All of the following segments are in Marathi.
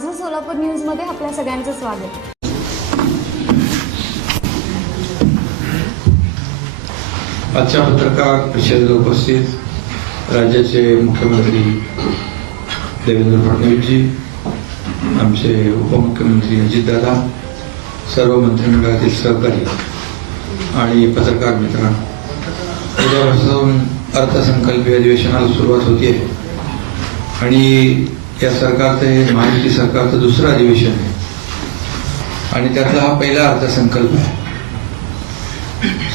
माझं सोलापूर न्यूजमध्ये आपल्या सगळ्यांचं स्वागत। आजच्या पत्रकार परिषदेला उपस्थित राज्याचे मुख्यमंत्री देवेंद्र फडणवीसजी, आमचे उपमुख्यमंत्री अजितदादा, सर्व मंत्रिमंडळातील सहकारी आणि पत्रकार मित्रांनो, उद्यापासून अर्थसंकल्पीय अधिवेशनाला सुरुवात होते आणि या सरकारचं हे महायुती सरकारचं दुसरं अधिवेशन आहे आणि त्यातला हा पहिला अर्थसंकल्प आहे।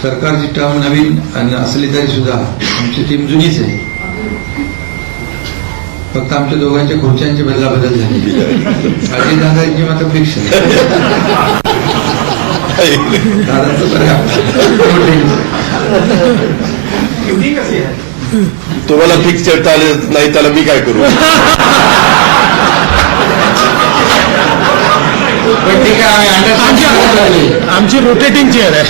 सरकारची टर्म नवीन असली तरी सुद्धा आमची टीम जुनीच आहे, फक्त आमच्या दोघांच्या खुर्च्यांची बदलाबदल झाली। अजितदादांची मात्र फिक्स आहे, दादांचं तुम्हाला फिक्स चढता आले नाही त्याला मी काय करू? ठीक आहे, आमची रोटेटिंग चेअर आहे,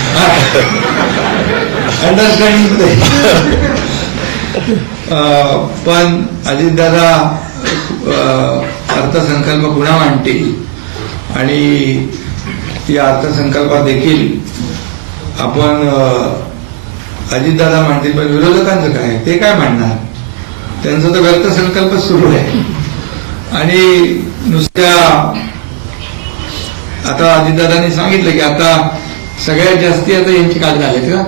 अंडरस्टँडिंग। पण अजितदादा अर्थसंकल्प पुन्हा मांडतील आणि या अर्थसंकल्पात देखील आपण अजितदादा मांडतील, पण विरोधकांचं काय, ते काय मांडणार? त्यांचा तर अर्थसंकल्प सुरू आहे आणि नुसत्या आता अजितदादांनी सांगितलं की आता सगळ्यात जास्ती आता यांची काल झालेत का?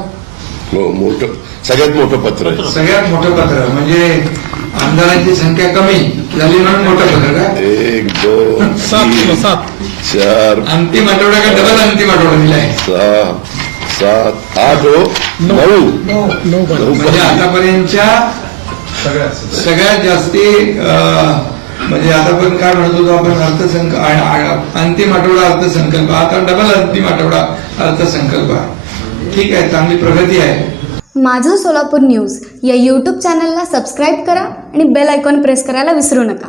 हो, मोठं सगळ्यात मोठं पत्र आहे, सगळ्यात मोठं पत्र म्हणजे आमदारांची संख्या कमी झाली म्हणून मोठं पत्र का? 1 2 3 4 अंतिम आठवडा का डबल अंतिम आठवडा दिलाय? 6 7 8 9 म्हणजे आतापर्यंतच्या सगळ्यात जास्ती म्हणजे आतापर्यंत काय म्हणत होतो आपण अंतिम आठवडा अर्थसंकल्प, आता डबल अंतिम आठवडा अर्थसंकल्प आहे। ठीक आहे, चांगली प्रगती आहे। माझं सोलापूर न्यूज या यूट्यूब चॅनलला सबस्क्राईब करा आणि बेल आयकॉन प्रेस करायला विसरू नका।